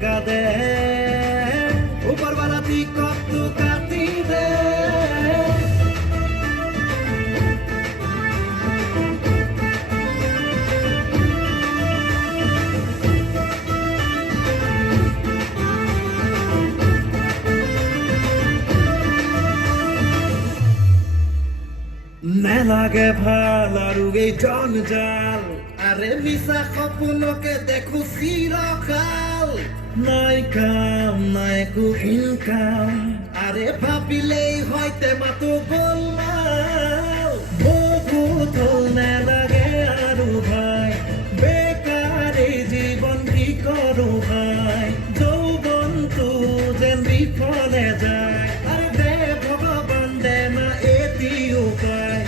दे ऊपर वाला ती कब तू काती दे না লাগে ভাল আৰু এই জঞ্জাল আরে মিছা সপোনকে দেখো চিৰকাল নাই কাম নাই একো ইনকাম আরে ভাবিলেই হয়তে মাতো গোলমাল বহুত হল নালাগে আৰু ভাই বেকাৰী জীৱন কি কৰো ভাই যৌৱনটো যেন বিফলে যায় আরে দে ভগৱান দে না এটি উপায়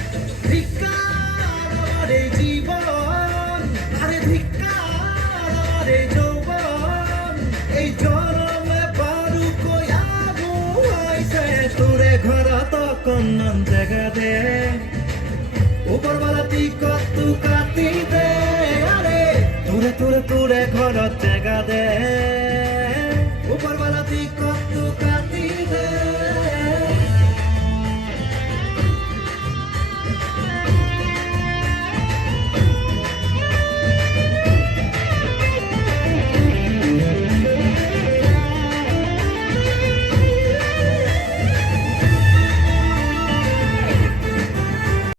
ধিক্কাৰ আমাৰ এই জীৱন আরে ধিক্কাৰ আমাৰ এই যৌৱন এই জনমে পাৰো কৈ আগুৱাইছে তোৰে ঘৰত অকণমান জেগা দে ওপৰৱালা টিকট তু কাটি দে আরে তোৰে ঘৰত জেগা দে